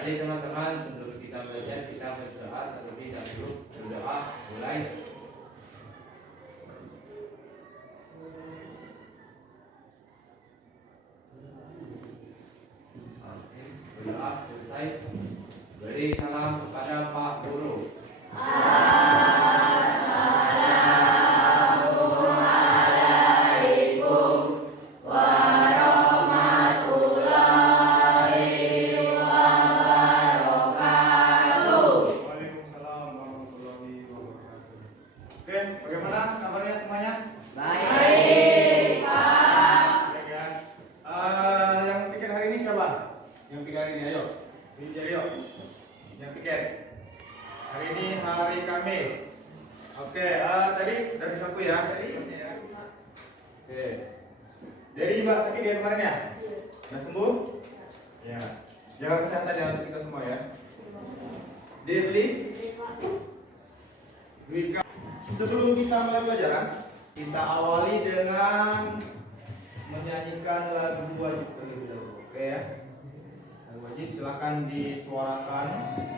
Mari teman-teman, sebelum kita belajar, kita berdoa terlebih dahulu. Berdoa, mulai. Berdoa selesai. Beri salam kepada Pak Guru. Bagaimana kabarnya semuanya? Baik, Pak. Baik ya. Yang piket hari ini siapa? Yang piket hari ini, ayo. Pinjam yuk. Yang piket. Hari ini hari Kamis. Oke, tadi dari saku ya. Tadi ya. Oke. Jadi Mbak sakit ya kemarin ya? Sudah sembuh? Ya. Jaga kesehatan ya untuk kita semua ya. Dirli. Wika. Sebelum kita mulai pelajaran, kita awali dengan menyanyikan lagu wajib terlebih dahulu. Oke ya. Lagu wajib silakan disuarakan,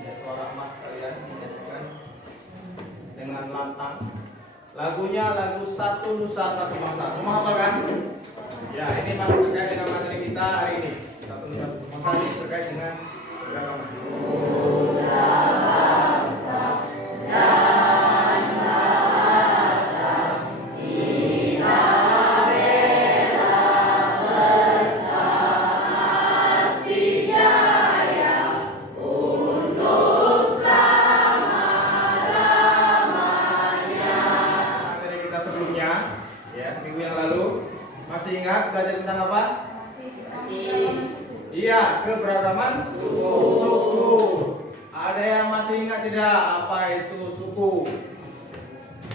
ya suara emas kalian menyanyikan dengan lantang. Lagunya lagu Satu Nusa Satu Bangsa. Semua apa kan? Ya, ini masih terkait dengan materi kita hari ini. Satu Nusa Satu Bangsa ini terkait dengan beragama. Masih ingat belajar tentang apa? Iya, keberagaman suku. Ada yang masih ingat tidak apa itu suku?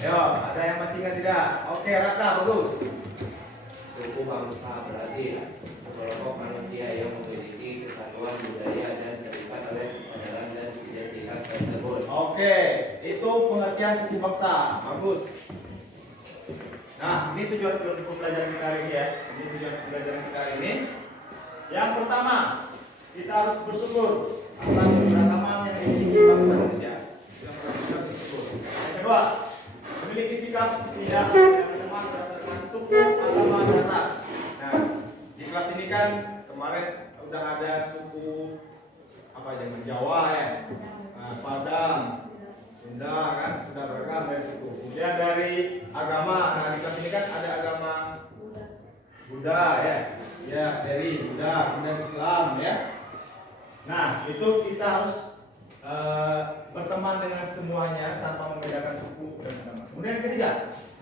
Yo, ada yang masih ingat tidak? Oke, Rata, bagus. Suku bangsa berarti sekelompok manusia yang memiliki kesatuan budaya dan terikat oleh kesadaran dan identitas tersebut. Oke, itu pengertian suku bangsa. Bagus. Nah, ini tujuan pembelajaran kita hari ini ya. Ini tujuan pembelajaran kita hari ini. Yang pertama, kita harus bersyukur atas keberagaman yang dimiliki bangsa Indonesia. Yang kedua, memiliki sikap tidak cemas berdasarkan suku, agama, dan ras. Nah, di kelas ini kan kemarin udah ada suku apa aja, Jawa ya, Padang, Sunda kan sudah beragam dari suku. Kemudian dari agama, nah di kelas ini kan ada agama Buddha ya, ya dari Buddha, kemudian Islam ya. Nah itu kita harus berteman dengan semuanya tanpa membedakan suku dan agama. Kemudian yang ketiga,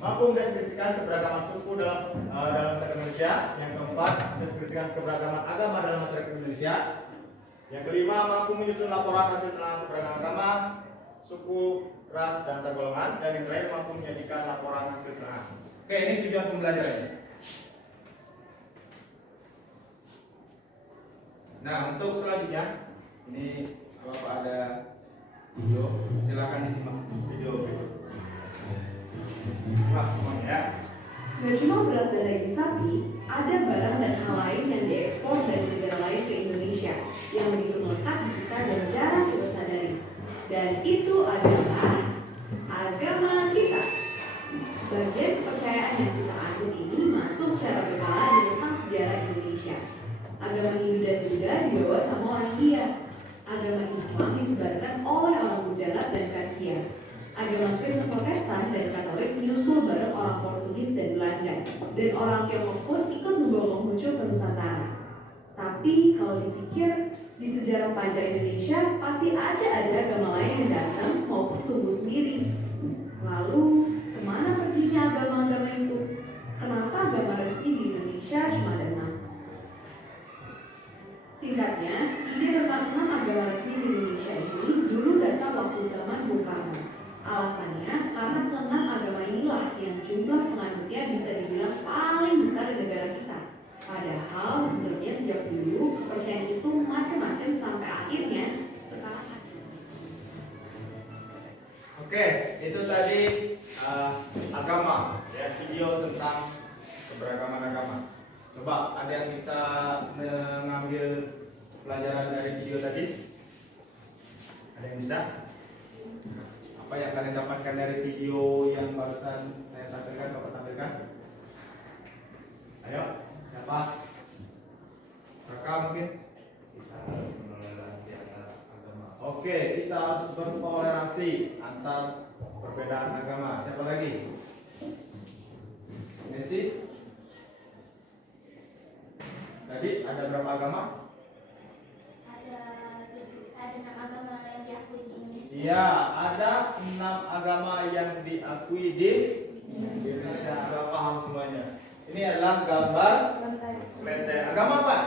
mampu mendeskripsikan keberagaman suku dalam masyarakat Indonesia. Yang keempat, mendeskripsikan keberagaman agama dalam masyarakat Indonesia. Yang kelima, mampu menyusun laporan hasil penelitian keberagaman agama, suku, ras, dan antar golongan. Dan yang terakhir, mampu menyajikan laporan hasil penelitian. Oke, ini tujuan pembelajarannya. Nah, untuk selanjutnya, ini Bapak ada video, silakan disimak video berikut. Simak semuanya ya. Gak cuma beras dan daging sapi, ada barang dan hal lain yang diekspor dari negara lain ke Indonesia yang begitu melekat di kita dan jarang kita sadari. Dan itu adalah agama kita. Sebagian kepercayaan yang kita anut ini masuk secara berkala di tentang sejarah Indonesia. Agama Hindu dan Buddha dibawa sama orang India. Agama Islam disebarkan oleh orang Gujarat dan Persia. Agama Kristen Protestan dan Katolik menyusul bareng orang Portugis dan Belanda. Dan orang Tiongkok pun ikut membawa Konghucu ke Nusantara. Tapi kalau dipikir, di sejarah panjang Indonesia pasti ada aja agama lain yang datang maupun tumbuh sendiri. Lalu, kemana perginya agama-agama itu? Kenapa agama resmi di Indonesia cuma ada 6? Singkatnya, ide tentang 6 agama resmi di Indonesia ini dulu datang waktu zaman Bung Karno. Alasannya karena ke-6 agama inilah yang jumlah penganutnya bisa dibilang paling besar di negara kita. Padahal sebenarnya sejak dulu kepercayaan itu macam-macam sampai akhirnya sekarang. Oke, itu tadi agama ya, video tentang keberagaman agama. Coba ada yang bisa mengambil pelajaran dari video tadi? Ada yang bisa? Apa yang kalian dapatkan dari video yang barusan saya sampaikan, Bapak tampilkan? Ayo, siapa? Kakak mungkin? Kita harus menoleransi antar agama. Oke, kita harus bertoleransi antar perbedaan agama. Siapa lagi? Messi? Tadi ada berapa agama? Ada 6 agama yang diakui di Indonesia. Iya, ada 6 agama yang diakui di Indonesia. Agak paham semuanya. Ini adalah gambar lenteng. Agama apa?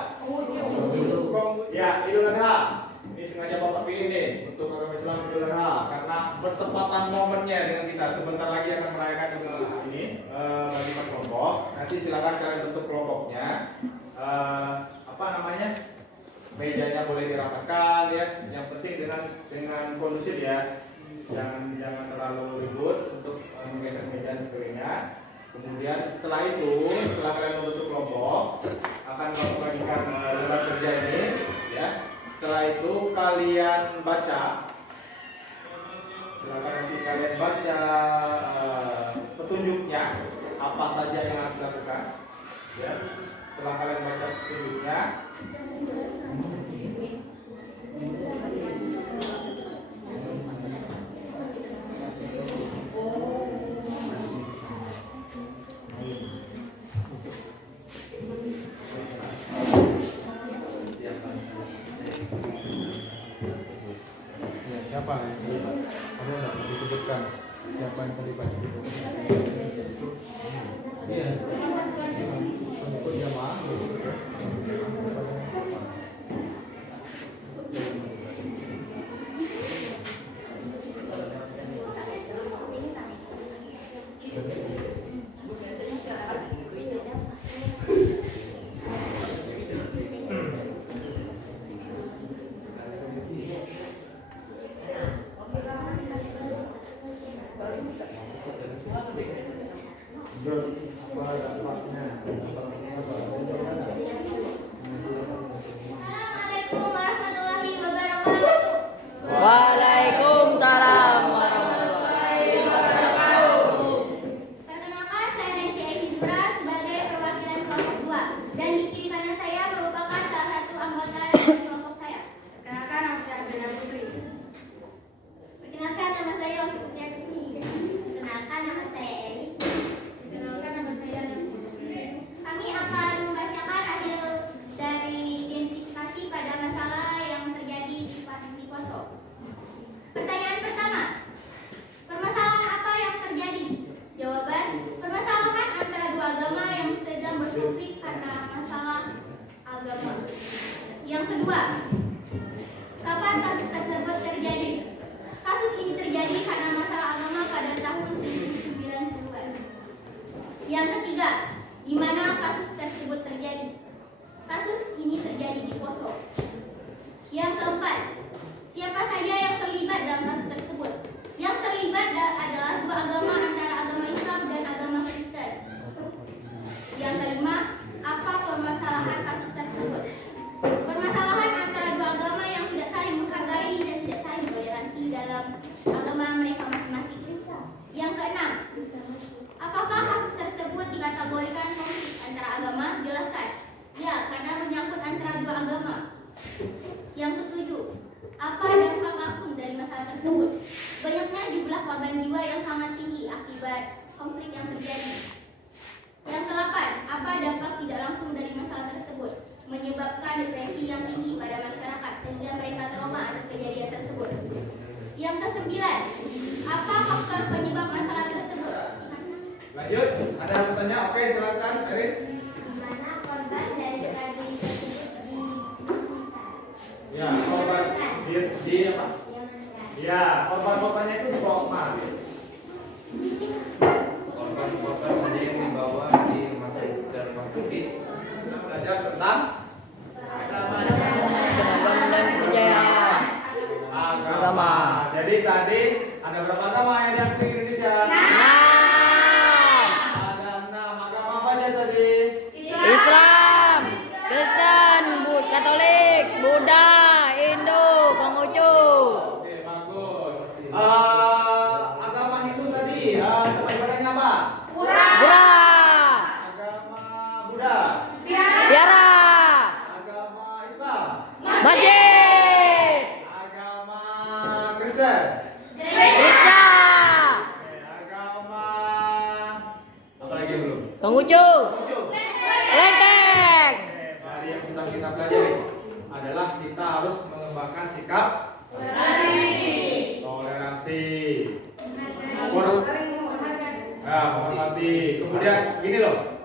Ya, Idul Adha. Ini sengaja Bapak pilih nih untuk agama Islam Idul Adha karena bertepatan momennya dengan kita. Sebentar lagi akan merayakan Idul Adha ini bagi kelompok. Nanti silakan kalian bentuk kelompoknya. Apa namanya? Mejanya boleh dirapatkan ya. Yang penting dengan kondusif ya. Jangan terlalu ribut untuk menggeser meja dan sebagainya. Kemudian setelah kalian membentuk kelompok, akan Bapak bagikan lembar kerja ini ya. Setelah itu kalian baca. Silakan nanti kalian baca petunjuknya apa saja yang harus dilakukan ya. Setelah kalian baca petunjuknya, Ya, siapa yang terlibat? Kamu tidak disebutkan siapa yang terlibat di situ. Iya. Pengikut jamaah. Assalamualaikum warahmatullahi wabarakatuh. Waalaikumsalam warahmatullahi wabarakatuh. Perkenalkan, saya Nancy Aizizra sebagai perwakilan kelompok 2 dan di kiri kanan saya merupakan salah satu anggota dari kelompok saya. Perkenalkan, nama saya Bella Putri. Perkenalkan, nama saya Wakil Putri Agustinida. Perkenalkan, nama saya Eri. Perkenalkan, nama saya Nancy. Kami akan membacakan hasil dari identifikasi pada masalah yang terjadi di Panti Poso. Pertanyaan pertama, permasalahan apa yang terjadi? Jawaban, permasalahan antara dua agama yang sedang berkonflik karena masalah agama. Yang kedua, kapan kasus tersebut terjadi? Kasus ini terjadi karena masalah agama pada tahun 1990-an. Yang ketiga, di mana kasus tersebut terjadi? Kasus ini terjadi di Poso. Yang keempat, siapa saja yang terlibat dalam kasus tersebut? Yang terlibat adalah dua agama antara agama Islam dan agama Kristen. Yang kelima, apa permasalahan kasus tersebut? Permasalahan antara dua agama yang tidak saling menghargai dan tidak saling toleransi dalam agama mereka masing-masing. Yang keenam, apakah kasus tersebut dikategorikan konflik antara agama? Jelaskan. Ya, karena menyangkut antara dua agama. Yang ketujuh, apa dampak langsung dari masalah tersebut? Banyaknya jumlah korban jiwa yang sangat tinggi akibat konflik yang terjadi. Yang kedelapan, apa dampak tidak langsung dari masalah tersebut? Menyebabkan depresi yang tinggi pada masyarakat sehingga mereka trauma atas kejadian tersebut. Yang kesembilan, apa faktor penyebab masalah tersebut? lanjut. Ada yang bertanya? Oke, silakan Erin. Di mana korban dari tragedi tersebut dimaksudkan? Ya, korban di apa? Ya, korban-korbannya itu dibawa kemana? Korban-korban saja yang dibawa di rumah sakit dan rumah sakit. Kita belajar tentang Dan kejayaan agama. Jadi tadi ada berapa agama yang diakui di Indonesia? Ada 6 agama apa aja tadi? Islam, Kristen, Katolik, Buddha, Hindu, Konghucu. Oke, Mengujung. Mengujung. Lengkeng. Dari yang sudah kita pelajari adalah kita harus mengembangkan sikap toleransi. Menghormati. Kemudian gini loh,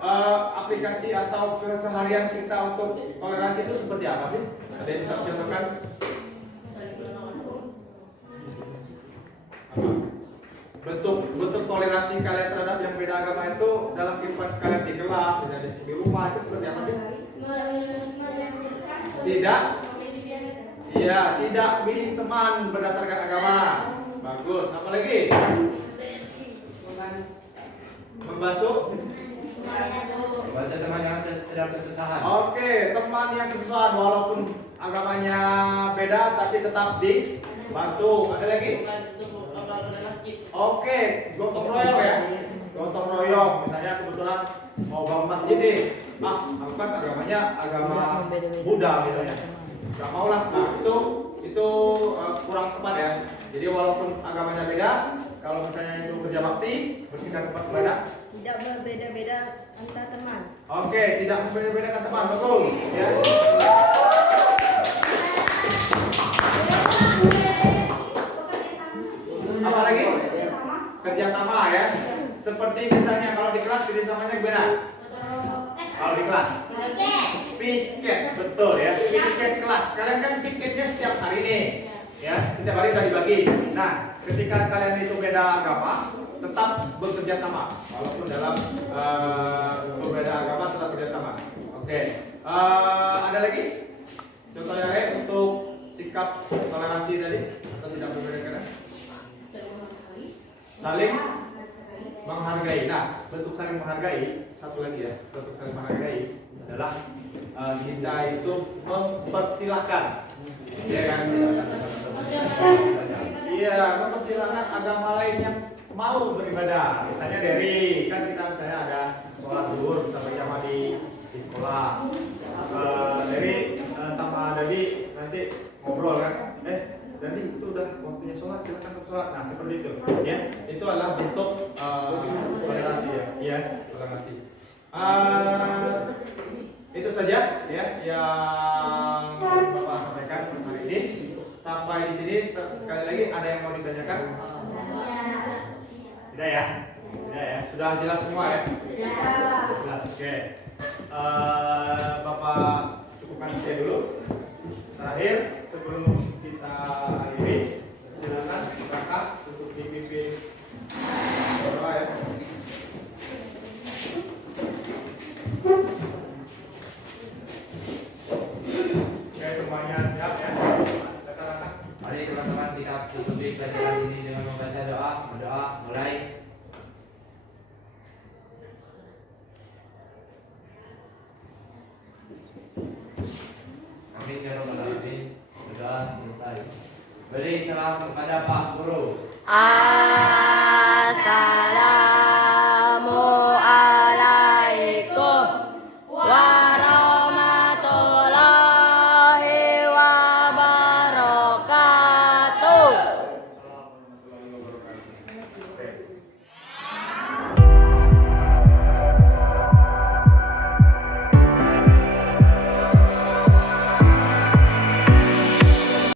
aplikasi atau keseharian kita untuk toleransi itu seperti apa sih? Ada yang bisa contohkan? Bentuk toleransi kalian terhadap yang beda agama itu dalam kehidupan kalian di kelas, di rumah itu seperti apa sih? Tidak. Iya, tidak milih teman berdasarkan agama. Bagus. Apa lagi? Membantu. Membantu teman yang sedang kesusahan. Oke, teman yang kesusahan walaupun agamanya beda tapi tetap dibantu. Ada lagi? Oke, gotong royong ya. Gotong royong, misalnya kebetulan mau bangun masjid nih. Aku kan agamanya agama Buddha misalnya. Gak mau lah. Nah, itu kurang tepat ya. Jadi walaupun agamanya beda, kalau misalnya itu kerja bakti, bersihkan tempat ibadah, Tidak berbeda-beda antar teman. oke, tidak membeda-bedakan teman, betul ya. Apa lagi? Kerjasama ya. Seperti misalnya kalau di kelas kerjasamanya gimana? Kalau di kelas piket, betul ya. Piket kelas. Kalian kan piketnya setiap hari nih, ya. Setiap hari sudah dibagi. Nah, ketika kalian itu beda agama, tetap bekerja sama. Walaupun dalam berbeda agama tetap bekerja sama. Oke. Ada lagi? Contoh yang lain untuk sikap toleransi tadi atau tidak berbeda-beda? Saling menghargai. Nah, bentuk saling menghargai satu lagi ya. Bentuk saling menghargai adalah kita itu mempersilahkan, ya kan? Iya, mempersilahkan agama lain yang mau beribadah. Misalnya dari kan kita misalnya ada sholat zuhur bersama jamaah di sekolah. Dari sama Dadi nanti ngobrol kan? Dadi itu udah waktunya sholat, silakan untuk sholat. Nah seperti itu, ya. Itu adalah bentuk toleransi ya, iya toleransi. Itu saja ya yang Bapak sampaikan hari ini. Sampai di sini sekali lagi ada yang mau ditanyakan? Tidak ya? Tidak ya? Sudah jelas semua ya? Jelas, oke. Bapak cukupkan saya dulu. Terakhir sebelum kita akhiri, silakan kakak untuk dipimpin doa ya. Oke, semuanya siap ya? Rekan-rekan. Mari teman-teman kita tutupi pelajaran ini dengan membaca doa. Berdoa mulai. Amin ya rabbal alamin. Berdoa selesai. Beri salam kepada Pak Guru. Ah.